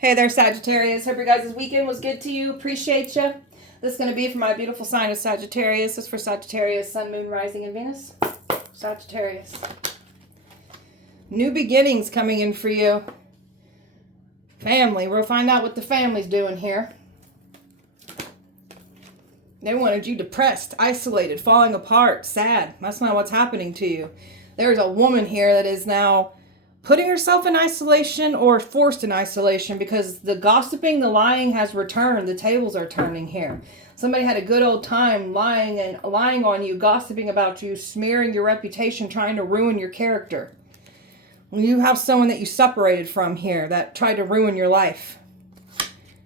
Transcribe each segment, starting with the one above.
Hey there, Sagittarius. Hope your guys' weekend was good to you. Appreciate you. This is going to be for my beautiful sign of Sagittarius. This is for Sagittarius, Sun, Moon, Rising, and Venus. Sagittarius. New beginnings coming in for you. Family. We'll find out what the family's doing here. They wanted you depressed, isolated, falling apart, sad. That's not what's happening to you. There's a woman here that is now putting herself in isolation or forced in isolation because the gossiping, the lying has returned. The tables are turning here. Somebody had a good old time lying on you, gossiping about you, smearing your reputation, trying to ruin your character. You have someone that you separated from here that tried to ruin your life.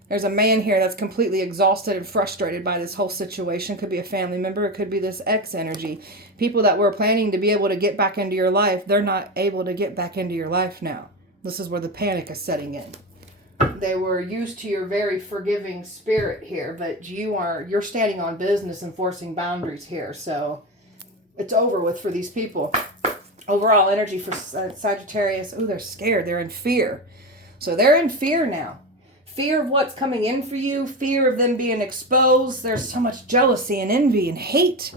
There's a man here that's completely exhausted and frustrated by this whole situation. Could be a family member. It could be this ex energy. People that were planning to be able to get back into your life, they're not able to get back into your life now. This is where the panic is setting in. They were used to your very forgiving spirit here, but you're standing on business, enforcing boundaries here. So it's over with for these people. Overall energy for Sagittarius. Oh, they're scared. They're in fear. So they're in fear now. Fear of what's coming in for you, fear of them being exposed. There's so much jealousy and envy and hate.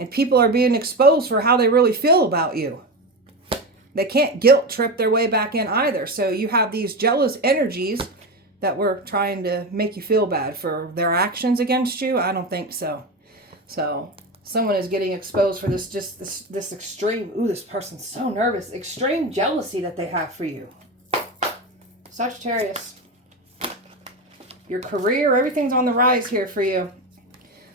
And people are being exposed for how they really feel about you. They can't guilt trip their way back in either. So you have these jealous energies that were trying to make you feel bad for their actions against you. I don't think so. So someone is getting exposed for this extreme, ooh, this person's so nervous, extreme jealousy that they have for you. Sagittarius. Your career, everything's on the rise here for you.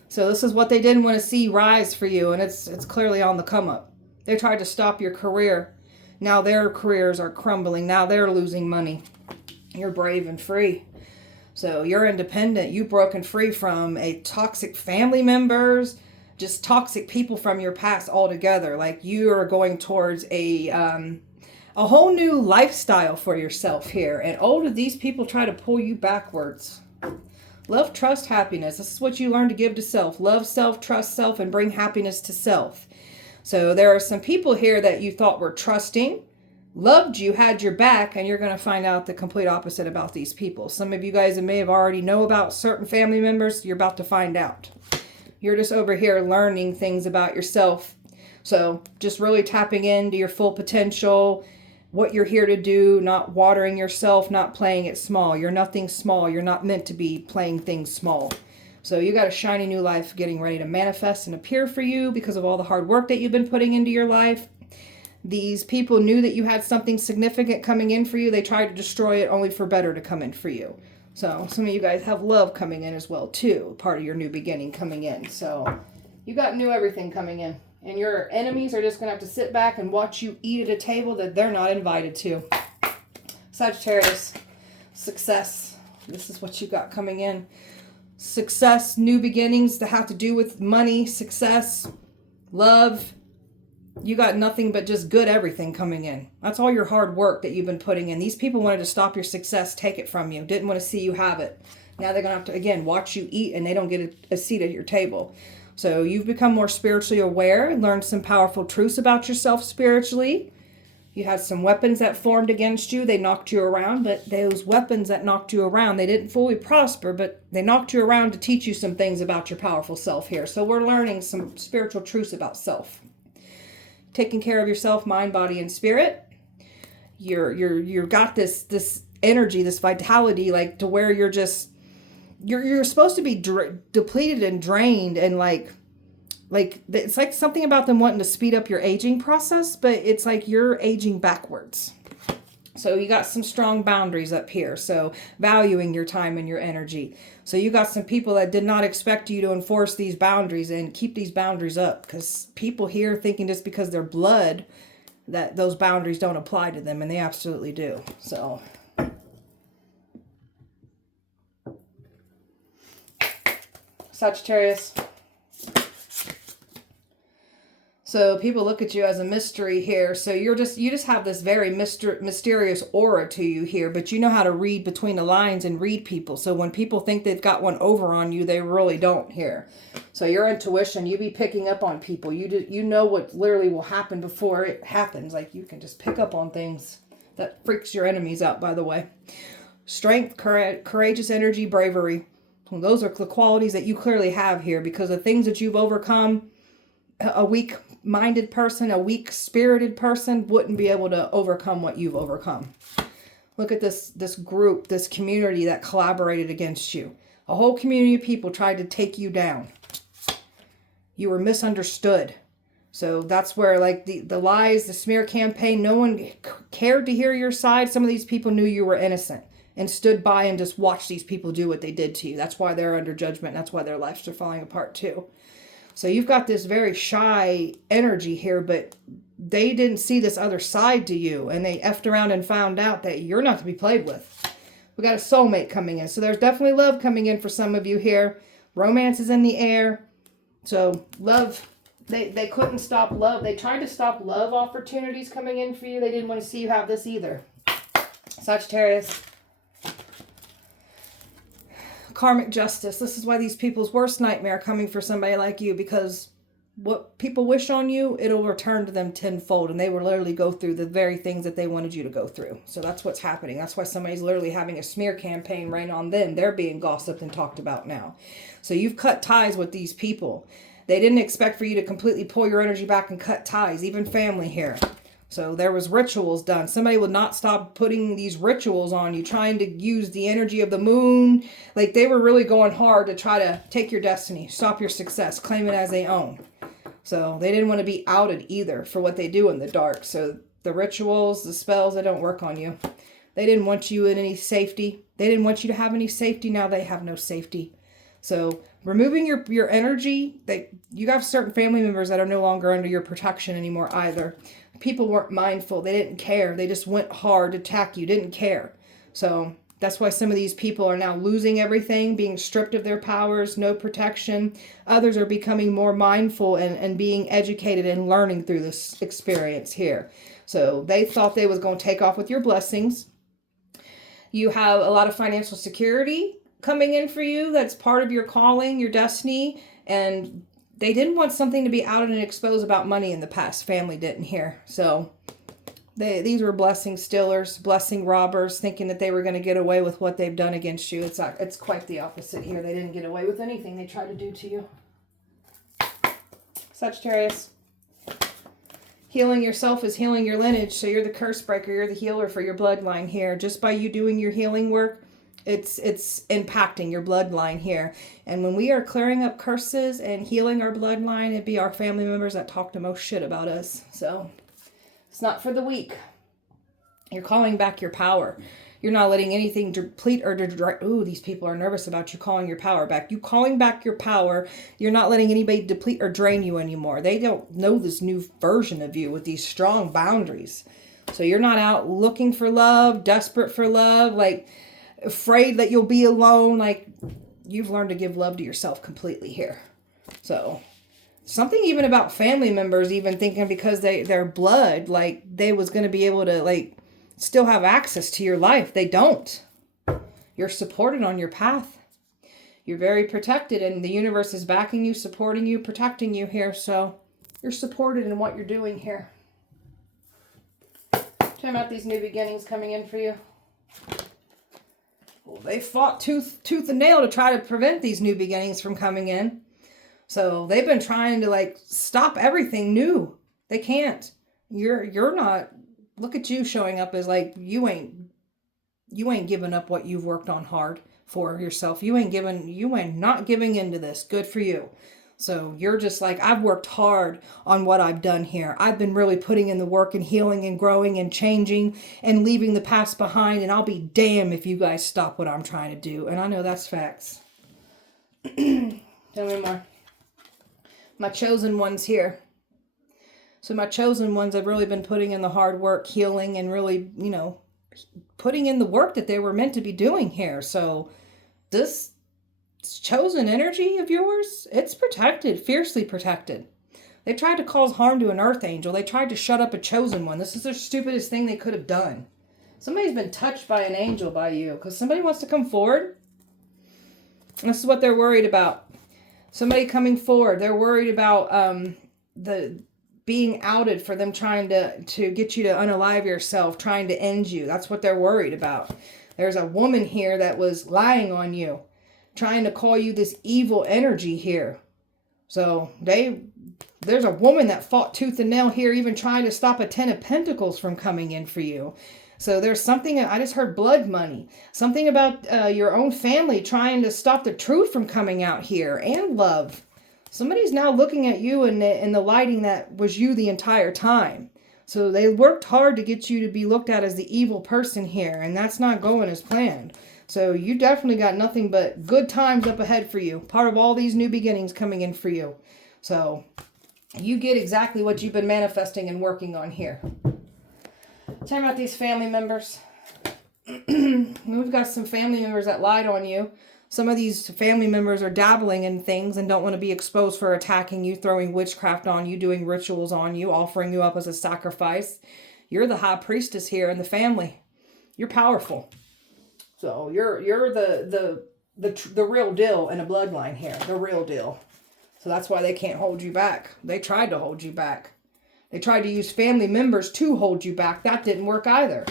So this is what they didn't want to see rise for you, and it's clearly on the come up. They tried to stop your career. Now their careers are crumbling. Now they're losing money. You're brave and free. So you're independent. You've broken free from a toxic family members, just toxic people from your past altogether. Like you are going towards a whole new lifestyle for yourself here. And all of these people try to pull you backwards. Love, trust, happiness. This is what you learn to give to self. Love self, trust self, and bring happiness to self. So there are some people here that you thought were trusting, loved you, had your back, and you're going to find out the complete opposite about these people. Some of you guys may have already know about certain family members. You're about to find out. You're just over here learning things about yourself. So just really tapping into your full potential, what you're here to do, not watering yourself, not playing it small. You're nothing small. You're not meant to be playing things small. So you got a shiny new life getting ready to manifest and appear for you because of all the hard work that you've been putting into your life. These people knew that you had something significant coming in for you. They tried to destroy it only for better to come in for you. So some of you guys have love coming in as well too, part of your new beginning coming in. So you got new everything coming in. And your enemies are just going to have to sit back and watch you eat at a table that they're not invited to. Sagittarius, success. This is what you got coming in. Success, new beginnings that have to do with money, success, love. You got nothing but just good everything coming in. That's all your hard work that you've been putting in. These people wanted to stop your success, take it from you. Didn't want to see you have it. Now they're going to have to, again, watch you eat and they don't get a seat at your table. So you've become more spiritually aware and learned some powerful truths about yourself spiritually. You had some weapons that formed against you. They knocked you around, but those weapons that knocked you around, they didn't fully prosper, but they knocked you around to teach you some things about your powerful self here. So we're learning some spiritual truths about self. Taking care of yourself, mind, body, and spirit. You've got this energy, this vitality, like to where you're just, you're supposed to be depleted and drained and like it's like something about them wanting to speed up your aging process, but it's like you're aging backwards. So you got some strong boundaries up here. So valuing your time and your energy. So you got some people that did not expect you to enforce these boundaries and keep these boundaries up, because people here thinking just because they're blood that those boundaries don't apply to them, and they absolutely do. So Sagittarius. So people look at you as a mystery here. So you just have this very mysterious aura to you here, but you know how to read between the lines and read people. So when people think they've got one over on you, they really don't here. So your intuition, you be picking up on people. You know what literally will happen before it happens. Like you can just pick up on things. That freaks your enemies out, by the way. Strength, courageous energy, bravery. Well, those are the qualities that you clearly have here, because the things that you've overcome, a weak-minded person, a weak-spirited person wouldn't be able to overcome what you've overcome. Look at this group, this community that collaborated against you. A whole community of people tried to take you down. You were misunderstood. So that's where, like, the lies, the smear campaign, no one cared to hear your side. Some of these people knew you were innocent and stood by and just watched these people do what they did to you. That's why they're under judgment. That's why their lives are falling apart too. So you've got this very shy energy here, but they didn't see this other side to you, and they effed around and found out that you're not to be played with. We got a soulmate coming in. So there's definitely love coming in for some of you here. Romance is in the air. So love, they couldn't stop love. They tried to stop love opportunities coming in for you. They didn't want to see you have this either. Sagittarius. Karmic justice. This is why these people's worst nightmare coming for somebody like you, because what people wish on you, it'll return to them tenfold, and they will literally go through the very things that they wanted you to go through. So that's what's happening. That's why somebody's literally having a smear campaign right on them. They're being gossiped and talked about now. So you've cut ties with these people. They didn't expect for you to completely pull your energy back and cut ties, even family here. So there was rituals done. Somebody would not stop putting these rituals on you, trying to use the energy of the moon. Like, they were really going hard to try to take your destiny, stop your success, claim it as their own. So they didn't want to be outed either for what they do in the dark. So the rituals, the spells, they don't work on you. They didn't want you in any safety. They didn't want you to have any safety. Now they have no safety. So removing your energy, you have certain family members that are no longer under your protection anymore either. People weren't mindful. They didn't care. They just went hard to attack you. Didn't care. So that's why some of these people are now losing everything, being stripped of their powers, no protection. Others are becoming more mindful and being educated and learning through this experience here. So they thought they was going to take off with your blessings. You have a lot of financial security coming in for you. That's part of your calling, your destiny. And they didn't want something to be outed and exposed about money in the past. Family didn't hear. So these were blessing stealers, blessing robbers, thinking that they were going to get away with what they've done against you. It's quite the opposite here. They didn't get away with anything they tried to do to you. Sagittarius. Healing yourself is healing your lineage. So you're the curse breaker. You're the healer for your bloodline here. Just by you doing your healing work, it's impacting your bloodline here. And when we are clearing up curses and healing our bloodline, it'd be our family members that talk the most shit about us. So it's not for the weak. You're calling back your power. You're not letting anything deplete or ooh, these people are nervous about you calling your power back. You calling back your power. You're not letting anybody deplete or drain you anymore. They don't know this new version of you with these strong boundaries. So you're not out looking for love, desperate for love, like afraid that you'll be alone. Like, you've learned to give love to yourself completely here. So something even about family members even thinking because they're blood, like they was going to be able to like still have access to your life. They don't. You're supported on your path. You're very protected, and the universe is backing you, supporting you, protecting you here. So you're supported in what you're doing here. Tell me about these new beginnings coming in for you. Well, they fought tooth and nail to try to prevent these new beginnings from coming in. So they've been trying to like stop everything new. They can't. You're not. Look at you showing up as like you ain't giving up what you've worked on hard for yourself. You ain't not giving into this. Good for you. So you're just like, I've worked hard on what I've done here. I've been really putting in the work and healing and growing and changing and leaving the past behind. And I'll be damned if you guys stop what I'm trying to do. And I know that's facts. Tell me more. My chosen ones here. So my chosen ones have really been putting in the hard work, healing, and really, putting in the work that they were meant to be doing here. So this chosen energy of yours, it's protected, fiercely protected. They tried to cause harm to an earth angel. They tried to shut up a chosen one. This is the stupidest thing they could have done. Somebody's been touched by an angel by you because somebody wants to come forward. And this is what they're worried about. Somebody coming forward. They're worried about the being outed for them trying to get you to unalive yourself, trying to end you. That's what they're worried about. There's a woman here that was lying on you, trying to call you this evil energy here. So there's a woman that fought tooth and nail here, even trying to stop a 10 of Pentacles from coming in for you. So there's something, I just heard blood money. Something about your own family trying to stop the truth from coming out here, and love. Somebody's now looking at you in the lighting that was you the entire time. So they worked hard to get you to be looked at as the evil person here, and that's not going as planned. So you definitely got nothing but good times up ahead for you. Part of all these new beginnings coming in for you. So you get exactly what you've been manifesting and working on here. Tell me about these family members. We've got some family members that lied on you. Some of these family members are dabbling in things and don't want to be exposed for attacking you, throwing witchcraft on you, doing rituals on you, offering you up as a sacrifice. You're the high priestess here in the family. You're powerful. So you're the real deal in a bloodline here. The real deal. So that's why they can't hold you back. They tried to hold you back. They tried to use family members to hold you back. That didn't work either.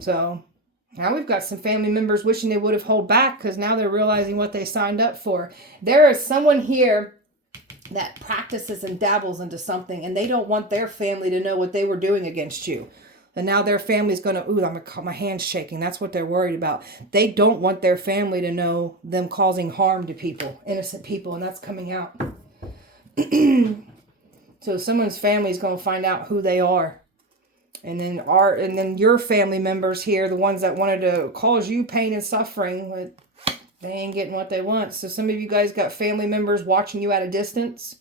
So now we've got some family members wishing they would have held back because now they're realizing what they signed up for. There is someone here that practices and dabbles into something, and they don't want their family to know what they were doing against you. And now their family's going to, my hand's shaking. That's what they're worried about. They don't want their family to know them causing harm to people, innocent people, and that's coming out. So someone's family is going to find out who they are. And then your family members here, the ones that wanted to cause you pain and suffering, but they ain't getting what they want. So some of you guys got family members watching you at a distance,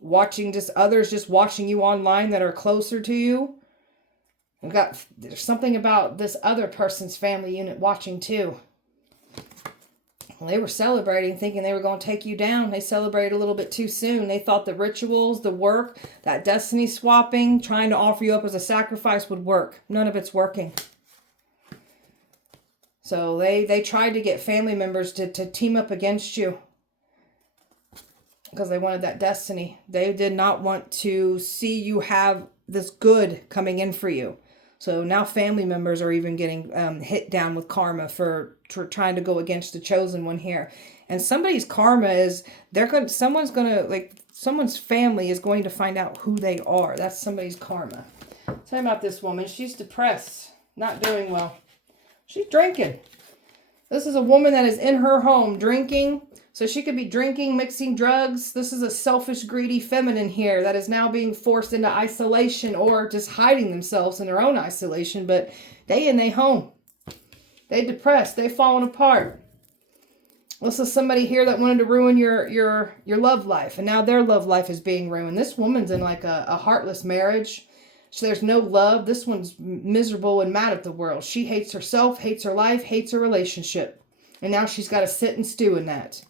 watching just others just watching you online that are closer to you. There's something about this other person's family unit watching too. Well, they were celebrating, thinking they were going to take you down. They celebrated a little bit too soon. They thought the rituals, the work, that destiny swapping, trying to offer you up as a sacrifice would work. None of it's working. So they tried to get family members to team up against you because they wanted that destiny. They did not want to see you have this good coming in for you. So now family members are even getting hit down with karma for trying to go against the chosen one here. And somebody's karma is, someone's family is going to find out who they are. That's somebody's karma. Tell me about this woman. She's depressed, not doing well. She's drinking. This is a woman that is in her home drinking. So she could be drinking, mixing drugs. This is a selfish, greedy feminine here that is now being forced into isolation or just hiding themselves in their own isolation. But they in their home. They depressed. They falling apart. This is somebody here that wanted to ruin your love life. And now their love life is being ruined. This woman's in like a heartless marriage. So there's no love. This one's miserable and mad at the world. She hates herself, hates her life, hates her relationship. And now she's got to sit and stew in that.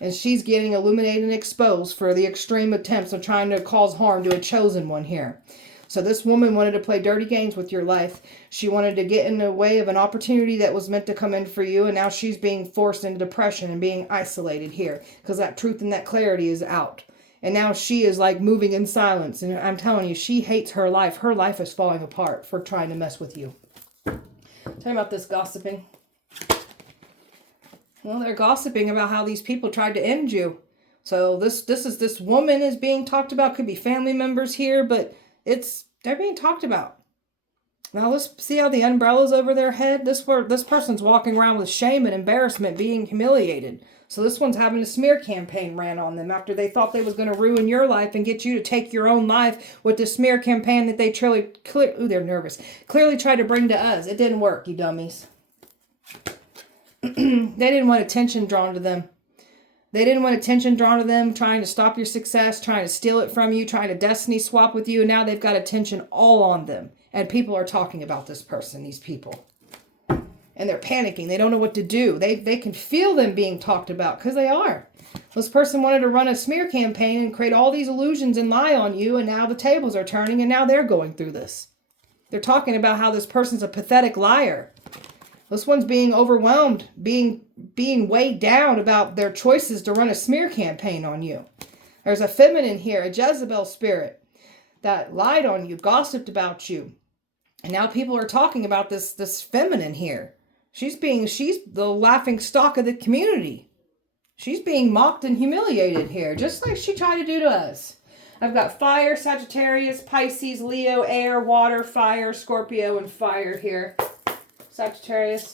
And she's getting illuminated and exposed for the extreme attempts of trying to cause harm to a chosen one here. So this woman wanted to play dirty games with your life. She wanted to get in the way of an opportunity that was meant to come in for you. And now she's being forced into depression and being isolated here. Because that truth and that clarity is out. And now she is like moving in silence. And I'm telling you, she hates her life. Her life is falling apart for trying to mess with you. Tell me about this gossiping. Well, they're gossiping about how these people tried to end you. So this woman is being talked about. Could be family members here, but they're being talked about. Now let's see how the umbrella's over their head. This person's walking around with shame and embarrassment, being humiliated. So this one's having a smear campaign ran on them after they thought they was going to ruin your life and get you to take your own life with the smear campaign that they they're nervous. Clearly tried to bring to us. It didn't work, you dummies. They didn't want attention drawn to them. They didn't want attention drawn to them, trying to stop your success, trying to steal it from you, trying to destiny swap with you. And now they've got attention all on them. And people are talking about this person, these people. And they're panicking. They don't know what to do. They can feel them being talked about because they are. This person wanted to run a smear campaign and create all these illusions and lie on you. And now the tables are turning and now they're going through this. They're talking about how this person's a pathetic liar. This one's being overwhelmed, being weighed down about their choices to run a smear campaign on you. There's a feminine here, a Jezebel spirit that lied on you, gossiped about you. And now people are talking about this feminine here. She's the laughing stock of the community. She's being mocked and humiliated here, just like she tried to do to us. I've got fire, Sagittarius, Pisces, Leo, air, water, fire, Scorpio, and fire here. Sagittarius.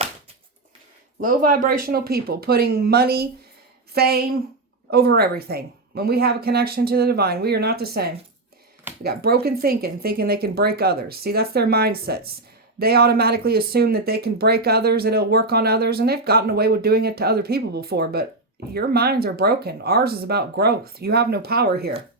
Low vibrational people putting money, fame over everything. When we have a connection to the divine, we are not the same. We got broken thinking they can break others. See, that's their mindsets. They automatically assume that they can break others, that it'll work on others, and they've gotten away with doing it to other people before, but your minds are broken. Ours is about growth. You have no power here.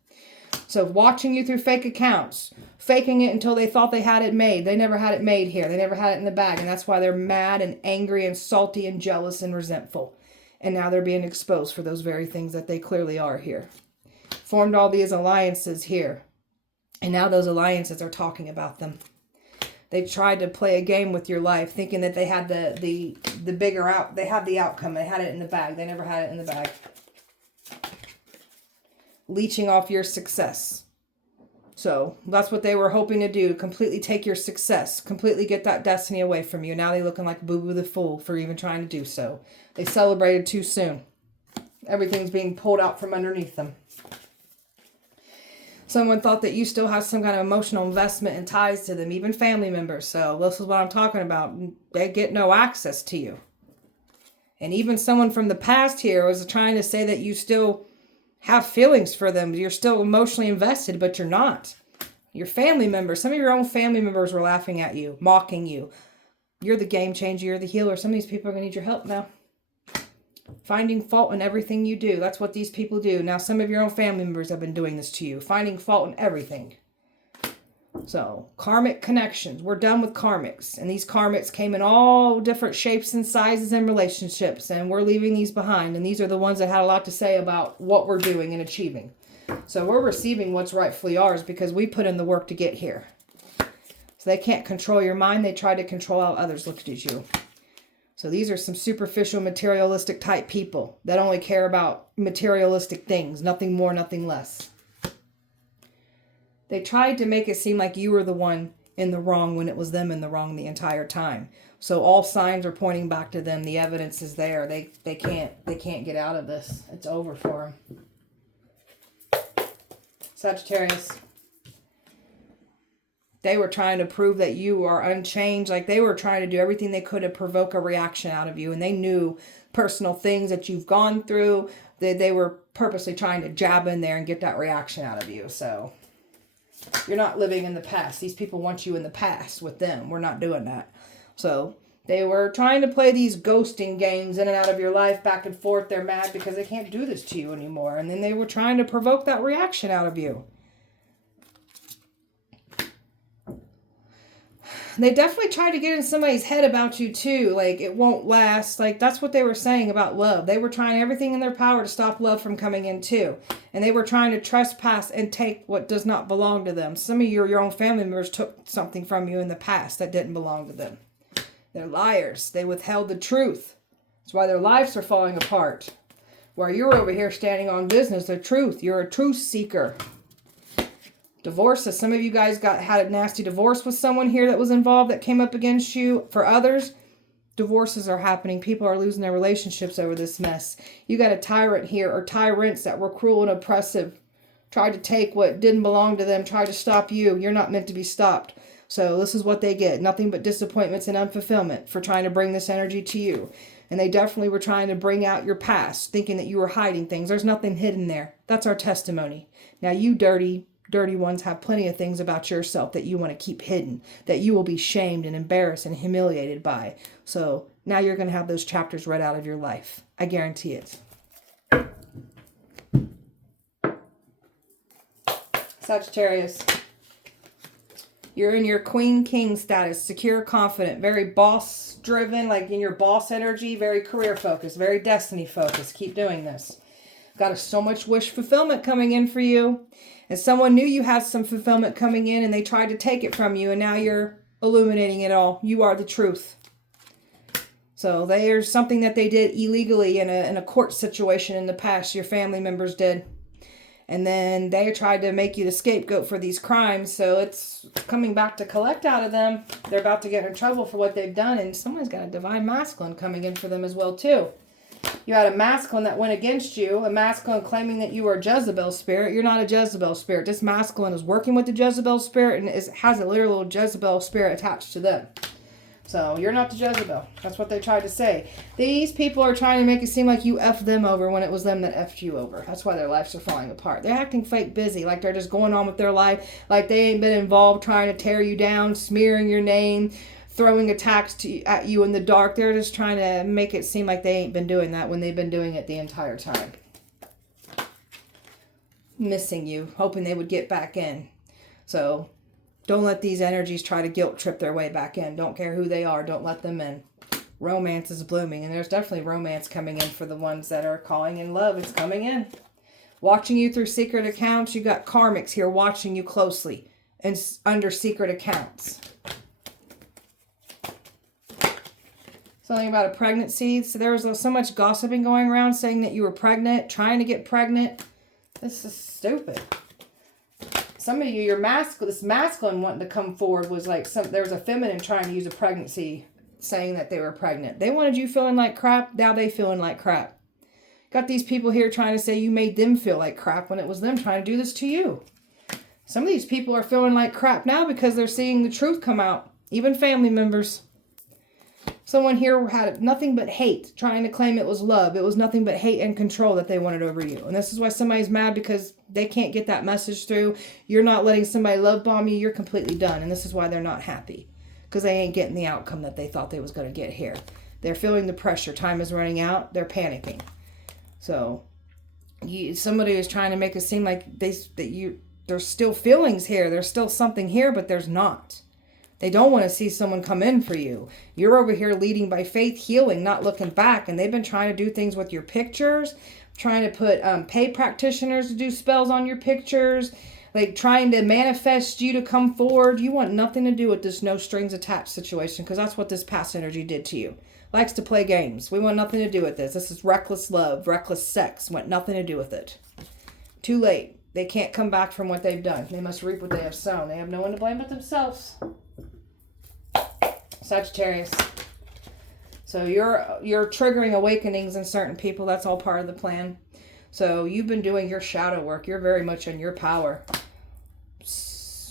So watching you through fake accounts, faking it until they thought they had it made. They never had it made here. They never had it in the bag, and that's why they're mad and angry and salty and jealous and resentful. And now they're being exposed for those very things that they clearly are here. Formed all these alliances here. And now those alliances are talking about them. They tried to play a game with your life, thinking that they had the bigger out. They had the outcome. They had it in the bag. They never had it in the bag. Leeching off your success. So that's what they were hoping to do. Completely take your success. Completely get that destiny away from you. Now they're looking like Boo Boo the Fool for even trying to do so. They celebrated too soon. Everything's being pulled out from underneath them. Someone thought that you still have some kind of emotional investment and ties to them, even family members. So this is what I'm talking about. They get no access to you. And even someone from the past here was trying to say that you still have feelings for them. You're still emotionally invested, but you're not. Your family members, some of your own family members were laughing at you, mocking you. You're the game changer. You're the healer. Some of these people are going to need your help now. Finding fault in everything you do. That's what these people do. Now, some of your own family members have been doing this to you. Finding fault in everything. So, karmic connections. We're done with karmics. And these karmics came in all different shapes and sizes and relationships. And we're leaving these behind. And these are the ones that had a lot to say about what we're doing and achieving. So, we're receiving what's rightfully ours because we put in the work to get here. So, they can't control your mind. They try to control how others look at you. So these are some superficial, materialistic type people that only care about materialistic things. Nothing more, nothing less. They tried to make it seem like you were the one in the wrong when it was them in the wrong the entire time. So all signs are pointing back to them. The evidence is there. They can't get out of this. It's over for them. Sagittarius. They were trying to prove that you are unchanged. Like they were trying to do everything they could to provoke a reaction out of you. And they knew personal things that you've gone through. They were purposely trying to jab in there and get that reaction out of you. So you're not living in the past. These people want you in the past with them. We're not doing that. So they were trying to play these ghosting games in and out of your life, back and forth. They're mad because they can't do this to you anymore. And then they were trying to provoke that reaction out of you. They definitely tried to get in somebody's head about you too. Like, it won't last. Like, that's what they were saying about love. They were trying everything in their power to stop love from coming in too. And they were trying to trespass and take what does not belong to them. Some of your own family members took something from you in the past that didn't belong to them. They're liars. They withheld the truth. That's why their lives are falling apart. While you're over here standing on business, the truth. You're a truth seeker. Divorces. Some of you guys had a nasty divorce with someone here that was involved that came up against you. For others, divorces are happening. People are losing their relationships over this mess. You got a tyrant here, or tyrants that were cruel and oppressive. Tried to take what didn't belong to them. Tried to stop you. You're not meant to be stopped. So this is what they get. Nothing but disappointments and unfulfillment for trying to bring this energy to you. And they definitely were trying to bring out your past, thinking that you were hiding things. There's nothing hidden there. That's our testimony. Now you dirty ones have plenty of things about yourself that you want to keep hidden, that you will be shamed and embarrassed and humiliated by. So now you're going to have those chapters read out of your life. I guarantee it. Sagittarius. You're in your queen-king status, secure, confident, very boss-driven, like in your boss energy, very career-focused, very destiny-focused. Keep doing this. Got so much wish fulfillment coming in for you. And someone knew you had some fulfillment coming in and they tried to take it from you. And now you're illuminating it all. You are the truth. So there's something that they did illegally in a court situation in the past. Your family members did. And then they tried to make you the scapegoat for these crimes. So it's coming back to collect out of them. They're about to get in trouble for what they've done. And someone's got a divine masculine coming in for them as well, too. You had a masculine that went against you. A masculine claiming that you were a Jezebel spirit. You're not a Jezebel spirit. This masculine is working with the Jezebel spirit and has a literal Jezebel spirit attached to them. So you're not the Jezebel. That's what they tried to say. These people are trying to make it seem like you effed them over when it was them that effed you over. That's why their lives are falling apart. They're acting fake busy, like they're just going on with their life, like they ain't been involved trying to tear you down, smearing your name, throwing attacks at you in the dark. They're just trying to make it seem like they ain't been doing that when they've been doing it the entire time. Missing you, hoping they would get back in. So don't let these energies try to guilt trip their way back in. Don't care who they are. Don't let them in. Romance is blooming, and there's definitely romance coming in for the ones that are calling in love. It's coming in. Watching you through secret accounts. You got karmics here watching you closely and under secret accounts. Something about a pregnancy. So there was so much gossiping going around saying that you were pregnant, trying to get pregnant. This is stupid. Some of you, this masculine wanting to come forward was like there was a feminine trying to use a pregnancy saying that they were pregnant. They wanted you feeling like crap. Now they feeling like crap. Got these people here trying to say you made them feel like crap when it was them trying to do this to you. Some of these people are feeling like crap now because they're seeing the truth come out. Even family members. Someone here had nothing but hate, trying to claim it was love. It was nothing but hate and control that they wanted over you. And this is why somebody's mad, because they can't get that message through. You're not letting somebody love bomb you. You're completely done. And this is why they're not happy, because they ain't getting the outcome that they thought they was going to get here. They're feeling the pressure. Time is running out. They're panicking. So somebody is trying to make it seem like there's still feelings here. There's still something here, but there's not. They don't want to see someone come in for you. You're over here leading by faith, healing, not looking back. And they've been trying to do things with your pictures, trying to put paid practitioners to do spells on your pictures, like trying to manifest you to come forward. You want nothing to do with this no strings attached situation, because that's what this past energy did to you. Likes to play games. We want nothing to do with this. This is reckless love, reckless sex. Want nothing to do with it. Too late. They can't come back from what they've done. They must reap what they have sown. They have no one to blame but themselves. Sagittarius. So you're triggering awakenings in certain people. That's all part of the plan. So you've been doing your shadow work. You're very much in your power.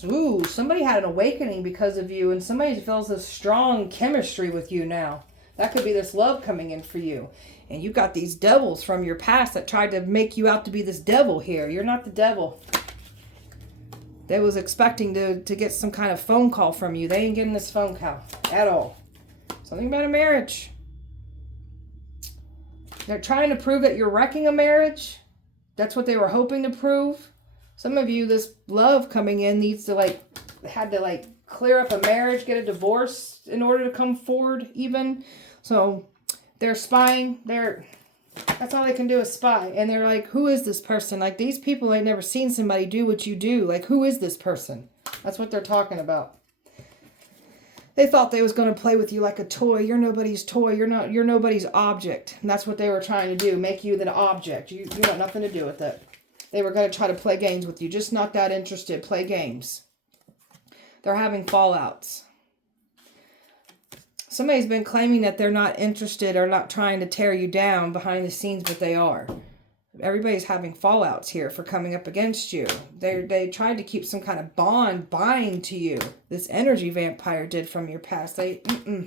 Ooh, somebody had an awakening because of you, and somebody feels a strong chemistry with you now. That could be this love coming in for you. And you got these devils from your past that tried to make you out to be this devil here. You're not the devil. They was expecting to get some kind of phone call from you. They ain't getting this phone call at all. Something about a marriage. They're trying to prove that you're wrecking a marriage. That's what they were hoping to prove. Some of you, this love coming in needs to had to clear up a marriage, get a divorce in order to come forward even. So they're spying. That's all they can do is spy. And they're like, who is this person? Like, these people ain't never seen somebody do what you do. Like, who is this person? That's what they're talking about. They thought they was going to play with you like a toy. You're nobody's toy. You're nobody's object. And that's what they were trying to do. Make you the object. You got nothing to do with it. They were going to try to play games with you. Just not that interested. Play games. They're having fallouts. Somebody's been claiming that they're not interested or not trying to tear you down behind the scenes, but they are. Everybody's having fallouts here for coming up against you. They tried to keep some kind of bind to you. This energy vampire did from your past. They're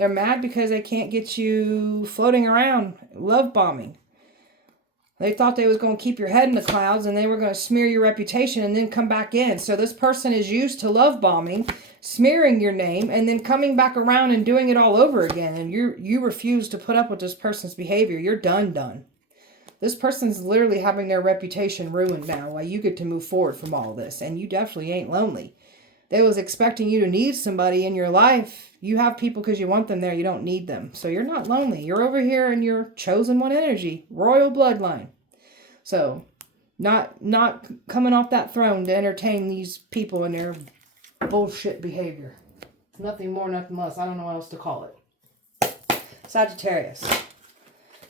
mad because they can't get you floating around, love bombing. They thought they was going to keep your head in the clouds and they were going to smear your reputation and then come back in. So this person is used to love bombing, smearing your name, and then coming back around and doing it all over again. And you refuse to put up with this person's behavior. You're done. This person's literally having their reputation ruined now while you get to move forward from all this. And you definitely ain't lonely. They was expecting you to need somebody in your life. You have people because you want them there. You don't need them. So you're not lonely. You're over here in your chosen one energy. Royal bloodline. So not coming off that throne to entertain these people and their bullshit behavior. Nothing more, nothing less. I don't know what else to call it. Sagittarius.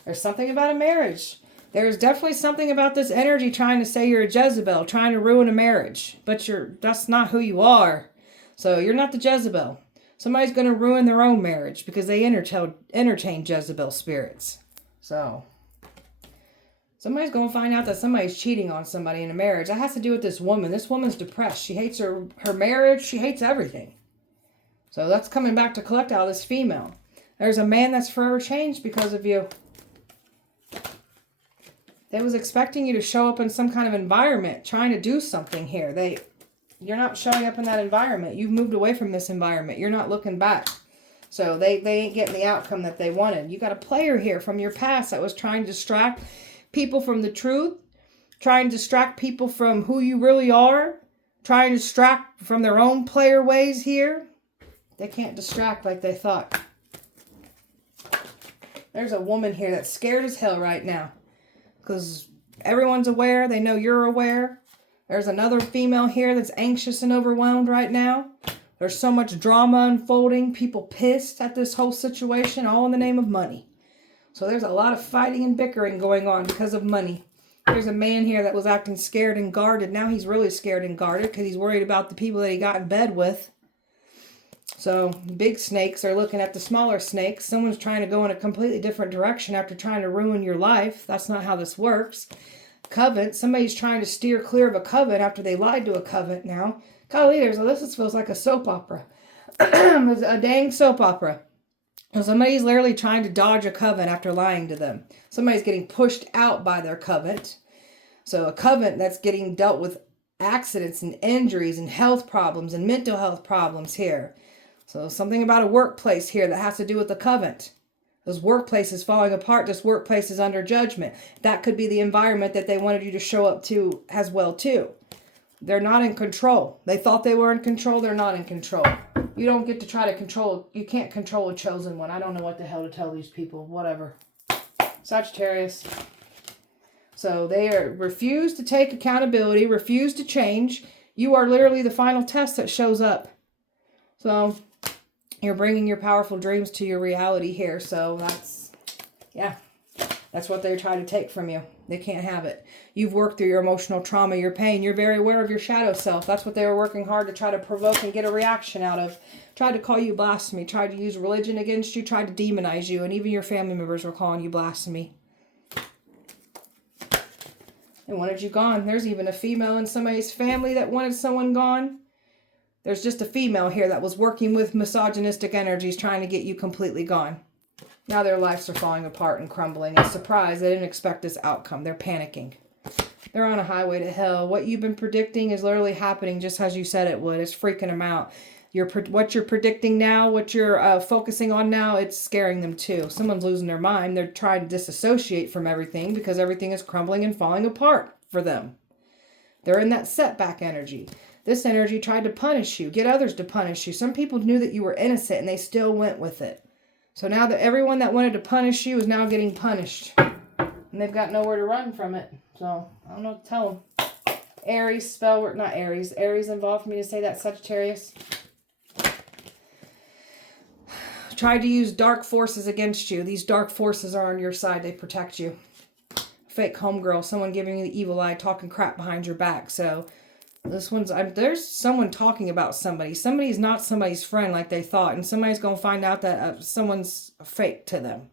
There's something about a marriage. There's definitely something about this energy trying to say you're a Jezebel, trying to ruin a marriage. But that's not who you are. So you're not the Jezebel. Somebody's going to ruin their own marriage because they entertain Jezebel spirits. So somebody's going to find out that somebody's cheating on somebody in a marriage. That has to do with this woman. This woman's depressed. She hates her marriage. She hates everything. So that's coming back to collect out of this female. There's a man that's forever changed because of you. They was expecting you to show up in some kind of environment, trying to do something here. You're not showing up in that environment. You've moved away from this environment. You're not looking back. So they ain't getting the outcome that they wanted. You got a player here from your past that was trying to distract people from the truth, trying to distract people from who you really are, trying to distract from their own player ways here. They can't distract like they thought. There's a woman here that's scared as hell right now. Because everyone's aware. They know you're aware. There's another female here that's anxious and overwhelmed right now. There's so much drama unfolding. People pissed at this whole situation, all in the name of money. So there's a lot of fighting and bickering going on because of money. There's a man here that was acting scared and guarded. Now he's really scared and guarded because he's worried about the people that he got in bed with. So big snakes are looking at the smaller snakes. Someone's trying to go in a completely different direction after trying to ruin your life. That's not how this works. Covenant. Somebody's trying to steer clear of a covenant after they lied to a covenant now. Golly, this feels like a soap opera. A dang soap opera. So somebody's literally trying to dodge a covenant after lying to them. Somebody's getting pushed out by their covenant. So a covenant that's getting dealt with accidents and injuries and health problems and mental health problems here. So something about a workplace here that has to do with the covenant. This workplace is falling apart. This workplace is under judgment. That could be the environment that they wanted you to show up to as well too. They're not in control. They thought they were in control. They're not in control. You don't get to try to control. You can't control a chosen one. I don't know what the hell to tell these people. Whatever. Sagittarius. So they refuse to take accountability, refuse to change. You are literally the final test that shows up. So you're bringing your powerful dreams to your reality here. So that's what they're trying to take from you. They can't have it. You've worked through your emotional trauma, your pain. You're very aware of your shadow self. That's what they were working hard to try to provoke and get a reaction out of. Tried to call you blasphemy. Tried to use religion against you. Tried to demonize you. And even your family members were calling you blasphemy. They wanted you gone. There's even a female in somebody's family that wanted someone gone. There's just a female here that was working with misogynistic energies trying to get you completely gone. Now their lives are falling apart and crumbling. And surprise, they didn't expect this outcome. They're panicking. They're on a highway to hell. What you've been predicting is literally happening just as you said it would. It's freaking them out. What you're predicting now, what you're focusing on now, it's scaring them too. Someone's losing their mind. They're trying to disassociate from everything because everything is crumbling and falling apart for them. They're in that setback energy. This energy tried to punish you, get others to punish you. Some people knew that you were innocent and they still went with it. So now that everyone that wanted to punish you is now getting punished. And they've got nowhere to run from it. So I don't know what to tell them. Aries, spell word, not Aries. Aries involved for me to say that, Sagittarius. Tried to use dark forces against you. These dark forces are on your side. They protect you. Fake homegirl, someone giving you the evil eye, talking crap behind your back. So this one's, there's someone talking about somebody. Somebody's not somebody's friend like they thought. And somebody's going to find out that someone's fake to them.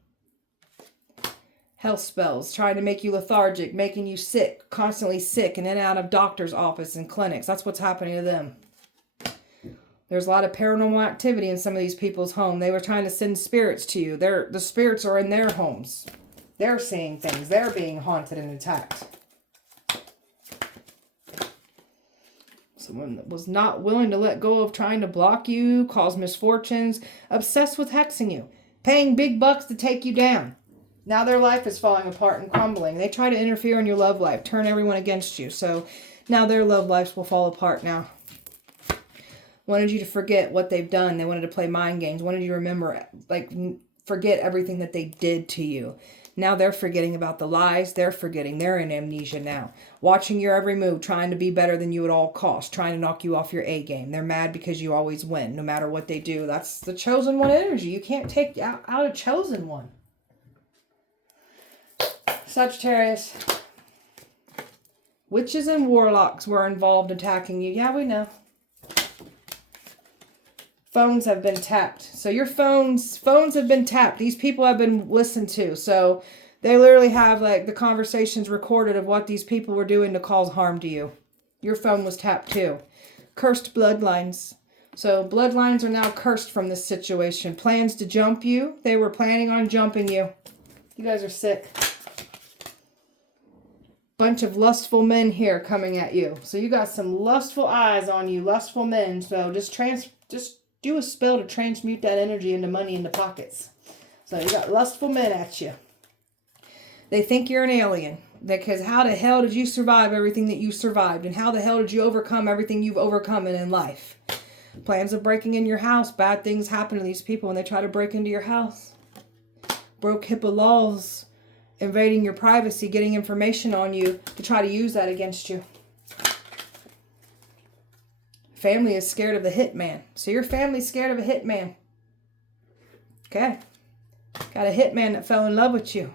Health spells, trying to make you lethargic, making you sick, constantly sick, and in and out of doctor's office and clinics. That's what's happening to them. There's a lot of paranormal activity in some of these people's home. They were trying to send spirits to you. The spirits are in their homes. They're seeing things. They're being haunted and attacked. Someone that was not willing to let go of trying to block you, cause misfortunes, obsessed with hexing you, paying big bucks to take you down. Now their life is falling apart and crumbling. They try to interfere in your love life, turn everyone against you. So now their love lives will fall apart now. Wanted you to forget what they've done. They wanted to play mind games. Wanted you to remember, forget everything that they did to you. Now they're forgetting about the lies. They're forgetting. They're in amnesia now. Watching your every move, trying to be better than you at all costs, trying to knock you off your A game. They're mad because you always win, no matter what they do. That's the chosen one energy. You can't take out a chosen one. Sagittarius. Witches and warlocks were involved attacking you. Yeah, we know. Phones have been tapped. So your phones have been tapped. These people have been listened to. So they literally have like the conversations recorded of what these people were doing to cause harm to you. Your phone was tapped too. Cursed bloodlines. So bloodlines are now cursed from this situation. Plans to jump you. They were planning on jumping you. You guys are sick. Bunch of lustful men here coming at you. So you got some lustful eyes on you. Lustful men. So just do a spell to transmute that energy into money in the pockets. So you got lustful men at you. They think you're an alien. Because how the hell did you survive everything that you survived? And how the hell did you overcome everything you've overcome in life? Plans of breaking in your house. Bad things happen to these people when they try to break into your house. Broke HIPAA laws. Invading your privacy. Getting information on you to try to use that against you. Family is scared of the hitman. So your family's scared of a hitman. Okay. Got a hitman that fell in love with you.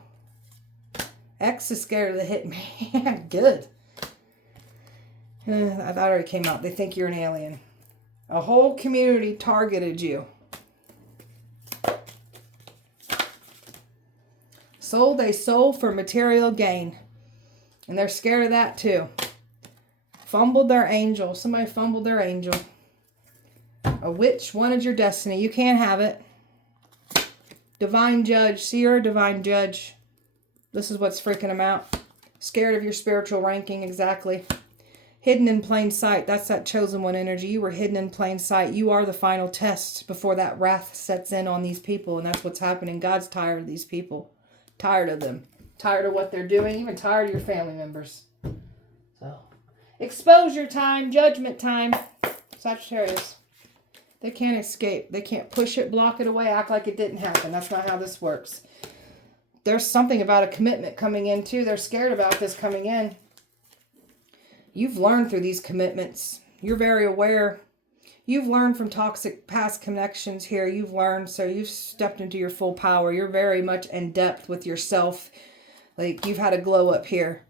Ex is scared of the hitman. Good. That already came out. They think you're an alien. A whole community targeted you. Sold a soul for material gain. And they're scared of that too. Fumbled their angel. Somebody fumbled their angel. A witch wanted your destiny. You can't have it. Divine judge. See, you're a divine judge. This is what's freaking them out. Scared of your spiritual ranking. Exactly. Hidden in plain sight. That's that chosen one energy. You were hidden in plain sight. You are the final test before that wrath sets in on these people. And that's what's happening. God's tired of these people. Tired of them. Tired of what they're doing. Even tired of your family members. So... exposure time, judgment time, Sagittarius. They can't escape. They can't push it, block it away, act like it didn't happen. That's not how this works. There's something about a commitment coming in too. They're scared about this coming in. You've learned through these commitments. You're very aware. You've learned from toxic past connections here. You've learned, so you've stepped into your full power. You're very much in depth with yourself. Like you've had a glow up here.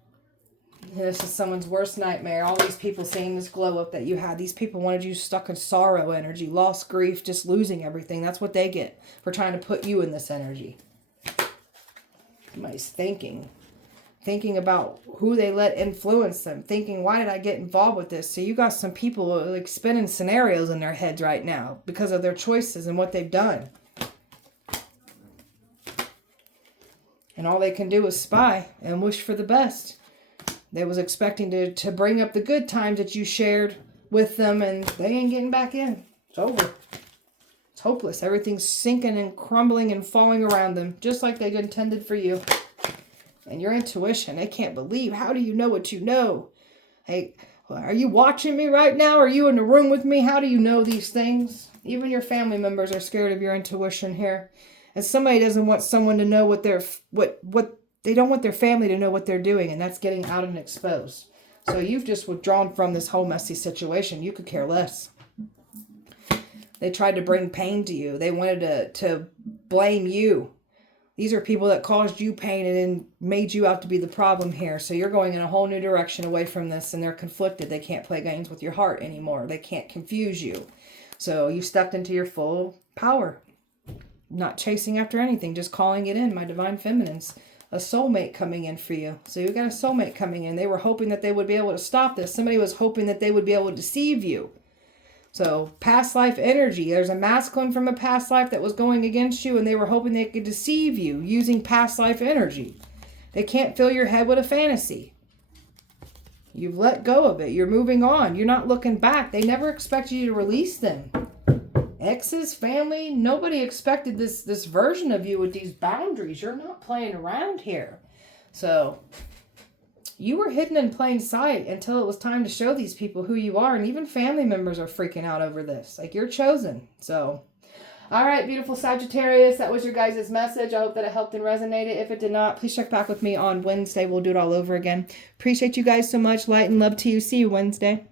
This is someone's worst nightmare. All these people seeing this glow up that you had. These people wanted you stuck in sorrow energy, loss, grief, just losing everything. That's what they get for trying to put you in this energy. Somebody's thinking about who they let influence them. Thinking, why did I get involved with this? So you got some people like spinning scenarios in their heads right now because of their choices and what they've done. And all they can do is spy and wish for the best. They was expecting to bring up the good times that you shared with them, and they ain't getting back in. It's over. It's hopeless. Everything's sinking and crumbling and falling around them, just like they intended for you. And your intuition, they can't believe. How do you know what you know? Hey, are you watching me right now? Are you in the room with me? How do you know these things? Even your family members are scared of your intuition here. And somebody doesn't want someone to know what they don't want their family to know what they're doing, and that's getting out and exposed. So you've just withdrawn from this whole messy situation. You could care less. They tried to bring pain to you. They wanted to blame you. These are people that caused you pain and then made you out to be the problem here. So you're going in a whole new direction away from this, and they're conflicted. They can't play games with your heart anymore. They can't confuse you. So you stepped into your full power. Not chasing after anything, just calling it in, my divine feminines. A soulmate coming in for you. So you got a soulmate coming in. They were hoping that they would be able to stop this. Somebody was hoping that they would be able to deceive you. So past life energy. There's a masculine from a past life that was going against you, and they were hoping they could deceive you using past life energy. They can't fill your head with a fantasy. You've let go of it. You're moving on. You're not looking back. They never expected you to release them. Exes, family, nobody expected this version of you with these boundaries. You're not playing around here. So you were hidden in plain sight until it was time to show these people who you are. And even family members are freaking out over this. Like, you're chosen. So, all right, beautiful Sagittarius. That was your guys' message. I hope that it helped and resonated. If it did not, please check back with me on Wednesday. We'll do it all over again. Appreciate you guys so much. Light and love to you. See you Wednesday.